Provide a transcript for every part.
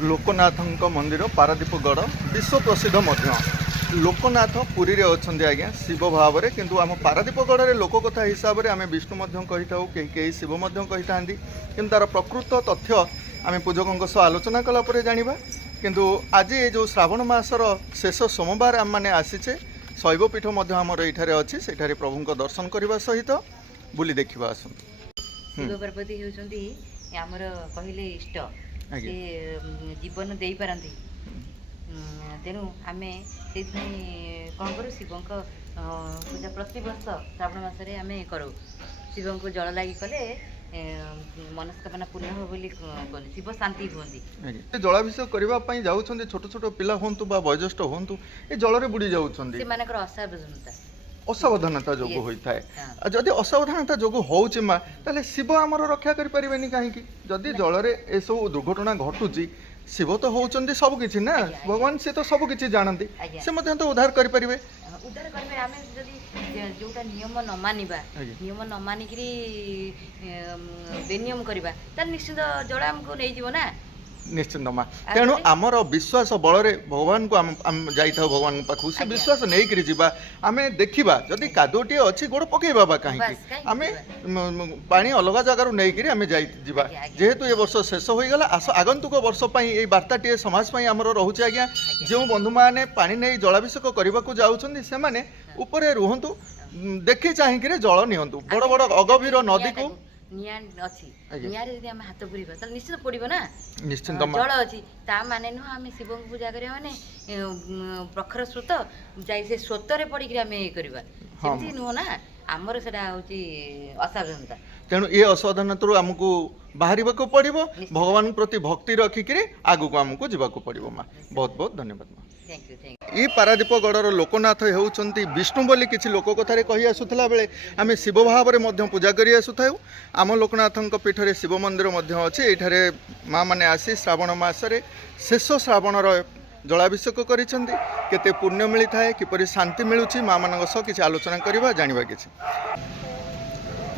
लोकनाथ मंदिर पारादीपगढ़ विश्व प्रसिद्ध लोकनाथ पुरी रे अच्छे आज्ञा शिव भाव में किंतु आम पारादीपगढ़ में लोक कथा हिसाब से आम विष्णु कही था कई शिव कही था कि तार प्रकृत तथ्य आम पूजकों सह आलोचना कलापर जाना किंतु आज ये जो श्रावण मासर शेष सोमवार आम मैंने आसीचे शैवपीठ आमर ये अच्छी से प्रभु दर्शन करने सहित बुली देखा आसु शिव पार्वती होती आमर कहले इष्ट से जीवन दे पारती तेणु आम से कौन करूँ शिव पूजा प्रतिवर्ष श्रावण मासरे आम करूँ शिव को जल लगी कले मनस्कामना पूर्ण हो बोली कहले शिव शांति हुए जलाभिषेक करने जाऊँ छोट छोट पिला हूँ वयोज्येष्ठ हूँ ये जल में बुड़ी जाऊँ असावधानता असावधानता जो होता है जदि असावधानता जो होची माँ ताले शिव आमर रक्षा करें कहीं जदि जल में ये सब दुर्घटना घटुची शिव तो होती सबकि ना भगवान सी तो सबकि जानते से तो उद्धार करें उद्धार करें आम जोटा नियम न मानिबा नियम न मानिक बेनियम करवा निश्चित जल आमको नहीं जीव ना निश्चिंत माँ तेणु आमर विश्वास बल भगवान को जाई भगवान पाखु से विश्वास नहीं करी जीवा आमे देखिबा जदि कादोटी अच्छी गोड़ पकेबा कहीं आमे पानी अलग जगार नहीं करी आमे जाई जीवा जेहेतु ये वर्ष शेष हो गला आगंतुक वर्ष पई ए वार्ताटी समाज पई आमर रहउछि आज्ञा जो बंधु माने पानी नहीं जलाभिषेक करबा को जाउछन्ती से माने ऊपर रुहंतु देखि चाहि कि जल नियंतु बड़ बड़ अगभीर नदी को निया अच्छी निया यदि आम हाथ पुरबा तो निश्चित पड़ो ना निश्चित जल अच्छी ता माने नुह आम शिव को पूजा करिया माने प्रखर स्रोत जाई से स्रोत रे पड़ी आम ये करबा सेमती नुह ना आमर सेटा होची असावधानता तेणु ये असावधानता आमको बाहर को पड़ो भगवान प्रति भक्ति रखिक आगू को आमको जावाक पड़ो माँ बहुत बहुत धन्यवाद माँ ये पारादीपगढ़ लोकनाथ होती विष्णु बोली किसी लोक कथार कही आसूला बेले आम शिव भाव में पूजा कर आसुथाऊ आम लोकनाथ पीठ में शिव मंदिर अच्छे ये माँ मैंने आसी श्रावण मसरे शेष श्रावणर जलाभिषेक करते पुण्य मिलता है किपर शांति मिलूँ माँ मान किसी आलोचना करवा जाना किसी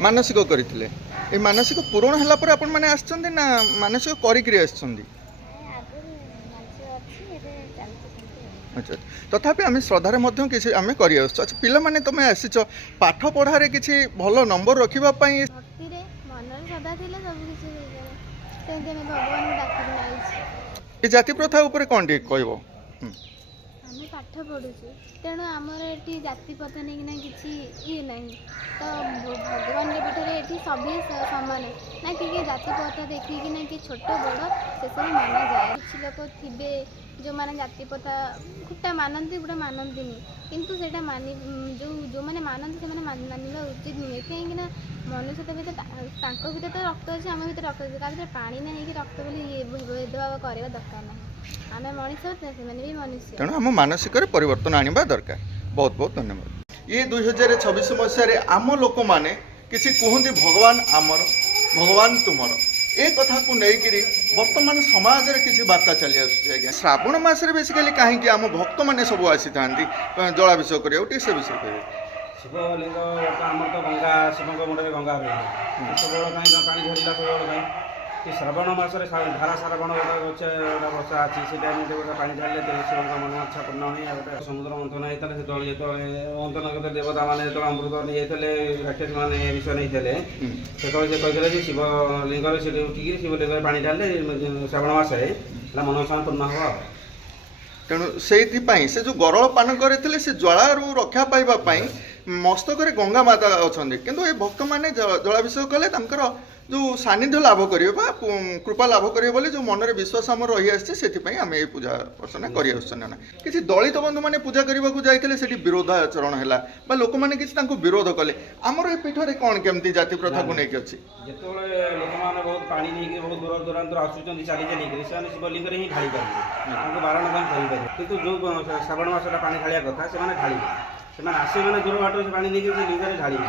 मानसिक करते ये मानसिक पूरण है आपण मैंने ना मानसिक कर अच्छा तथापि आम श्रद्धार किसी आम कर अच्छा पिला माने तुम आसीच पाठ पढ़ारे किसी भल नंबर रखापी ये जाति प्रथा उपर कौन टे कह पाठ पढ़ु तेणु आमर ये जाति प्रथा नहीं कि ये ना तो भगवान के पीठ में सभी सामान ना कि जाति प्रथा देखिए ना कि छोट बड़ से सब माना जाए कुछ लोग थे जो मैंने जाति प्रथा गोटा मानती गोटा मानती किंतु सेटा मानी जो मैंने मानती से मानवा उचित नुहे कहीं मनुष्य तो भर तो रक्त अच्छे आम भर रक्त अच्छे क्या पानी ना कि रक्त बोली भेदभाव करवा दरकार ना आम मनुष्य भी मनुष्य तेणु आम मानसिक परिवर्तन आने दरकार बहुत बहुत धन्यवाद ये 2026 मसीह आम लोक मैंने किसी कहते भगवान आमर भगवान तुमर ए कथा को लेकर वर्तमान समाज में किसी वार्ता चली आज्ञा श्रावण मसरे बेसिकली कहीं आम भक्त मैंने सब आसी था जलाभिषेक करा से विषय कहे शिवलिंग आम तो गंगा शिव मुंडे गंगा सब कहीं पानी झड़ला सब कि श्रावण मसरे धारा श्रावण गोटे वर्षा अच्छी से टाइम गोटे पानी ढाले शिव मन इच्छा पूर्ण हो गोटे समुद्र मंथन होता है जो मंथन करते देवता मैंने जो अमृत नहीं राक्षस मैंने विषय नहीं से कहते कि शिवलिंग से उठिकी शिवलिंग पानी ढाले श्रावण मसरे मनोकामना पूर्ण हो तेणु से जो गरल पान करते से ज्वालू रक्षा पाइबापी मस्तक गंगा माता अच्छा किंतु ये भक्त मैंने जलाभिषेक कले जो सानिध्य लाभ करेंगे कृपा लाभ करेंगे बोले जो मन में विश्वास आम रही आसे आम ये पूजा अर्चना कर किसी दलित बंधु मैंने पूजा करने को जाते से विरोधाचरण है लोक मैंने किसी विरोध कले आमर ये पीठ में कौन केमती जाति प्रथा को लेकिन अच्छी जो लोक मैंने बहुत पानी नहीं बहुत दूर दूरांतर आसुच्च चली चलिए से शिवलिंग ही ढाई पारे बारण करें कि जो श्रावण मसटा पानी ढाया कथा से ढाई ସେମାନେ ଆସିବେ ମାନେ ଦୂର ବାଟରୁ ସେ ପାଣି ନେଇକି ସେ ଲିଙ୍ଗରେ ଢାଳିବେ।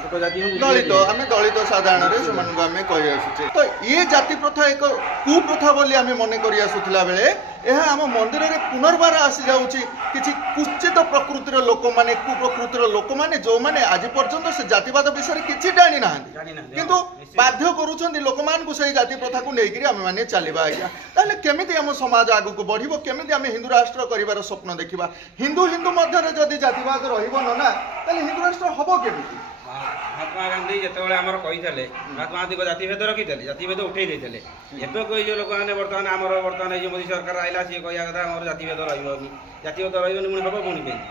ଛୋଟ ଜାତି ଦଳିତ ଆମେ ଦଳିତ ସାଧାରଣରେ ସେମାନଙ୍କୁ ଆମେ କହି ଆସୁଛେ। ତ ଇଏ ଜାତି ପ୍ରଥା ଏକ କୁପ୍ରଥା ବୋଲି ଆମେ ମନେ କରି ଆସୁଥିଲା ବେଳେ ଏହା ଆମ ମନ୍ଦିରରେ ପୁନର୍ବାର ଆସିଯାଉଛି କିଛି କୁଚିତ ପ୍ରକୃତିର ଲୋକମାନେ, କୁପ୍ରକୃତିର ଲୋକମାନେ ଯେଉଁମାନେ ଆଜି ପର୍ଯ୍ୟନ୍ତ ସେ ଜାତିବାଦ ବିଷୟରେ କିଛି ଜାଣିନାହାନ୍ତି, କିନ୍ତୁ ବାଧ୍ୟ କରୁଛନ୍ତି ଲୋକମାନଙ୍କୁ ସେଇ ଜାତି ପ୍ରଥାକୁ ନେଇକରି ଆମେମାନେ ଚାଲିବା। ଆଜ୍ଞା ତାହେଲେ କେମିତି ଆମ ସମାଜ ଆଗକୁ ବଢ଼ିବ, କେମିତି ଆମେ ହିନ୍ଦୁ ରାଷ୍ଟ୍ର କରିବାର ସ୍ୱପ୍ନ ଦେଖିବା? ହିନ୍ଦୁ ହିନ୍ଦୁ ମଧ୍ୟରେ ଯଦି ଜାତିବାଦ ରହିବ ନା ତାହେଲେ ହିନ୍ଦୁ ରାଷ୍ଟ୍ର ହବ କେମିତି? ମହାତ୍ମା ଗାନ୍ଧୀ ଯେତେବେଳେ ଆମର କହିଥିଲେ, ମହାତ୍ମା ଗାନ୍ଧୀଙ୍କ ଜାତିଭେଦ ରଖିଥିଲେ, ଜାତିଭେଦ ଉଠେଇ ଦେଇଥିଲେ। ଏବେ ଏଇ ଯେଉଁ ଲୋକମାନେ ବର୍ତ୍ତମାନ ଏଇ ଯେଉଁ ମୋଦି ସରକାର ଆଇଲା, ସିଏ କହିବା କଥା ଆମର ଜାତିଭେଦ ରହିବନି, ଜାତିଭେଦ ରହିବନି, ପୁଣି ହବ ପୁଣି କେମିତି?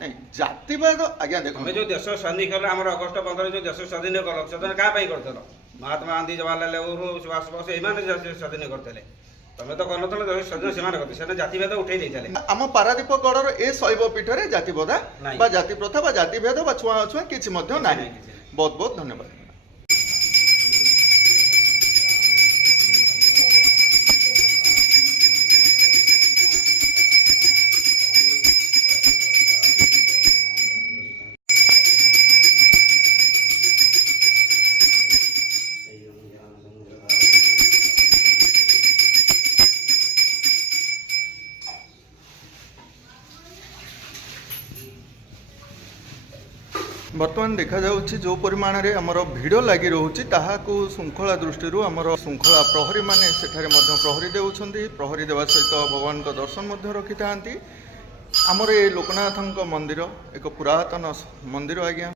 ନାଇଁ ଜାତିବାଦ ଆଜ୍ଞା ଦେଖନ୍ତୁ, ଆମେ ଯେଉଁ ଦେଶ ସ୍ୱାଧୀନ କଲେ, ଆମର ଅଗଷ୍ଟ 15 ଯେଉଁ ଦେଶ ସ୍ୱାଧୀନ କଲ, ସ୍ୱାଧୀନ କାହା ପାଇଁ କରିଥିଲ? ମହାତ୍ମା ଗାନ୍ଧୀ, ଜବାହରଲାଲ ନେହେରୁ, ସୁଭାଷ ବୋଷ ଏମାନେ ସ୍ୱାଧୀନ କରିଥିଲେ। ତମେ ତ କରିନଥିଲ, ସ୍ୱାଧୀନ ସେମାନେ କରିଥିଲେ। ସେମାନେ ଜାତିଭେଦ ଉଠେଇ ଦେଇଥିଲେ। ଆମ ପାରାଦୀପ ଗଡ଼ର ଏ ଶୈବ ପୀଠରେ ଜାତିବୋଧା ବା ଜାତି ପ୍ରଥା ବା ଜାତିଭେଦ ବା ଛୁଆଁ ଅଛୁଆଁ କିଛି ମଧ୍ୟ ନାହିଁ। ବହୁତ ବହୁତ ଧନ୍ୟବାଦ। ବର୍ତ୍ତମାନ ଦେଖାଯାଉଛି ଯେଉଁ ପରିମାଣରେ ଆମର ଭିଡ଼ ଲାଗି ରହୁଛି, ତାହାକୁ ଶୃଙ୍ଖଳା ଦୃଷ୍ଟିରୁ ଆମର ଶୃଙ୍ଖଳା ପ୍ରହରୀମାନେ ସେଠାରେ ମଧ୍ୟ ପ୍ରହରୀ ଦେଉଛନ୍ତି। ପ୍ରହରୀ ଦେବା ସହିତ ଭଗବାନଙ୍କ ଦର୍ଶନ ମଧ୍ୟ ରଖିଥାନ୍ତି। ଆମର ଏ ଲୋକନାଥଙ୍କ ମନ୍ଦିର ଏକ ପୁରାତନ ମନ୍ଦିର ଆଜ୍ଞା।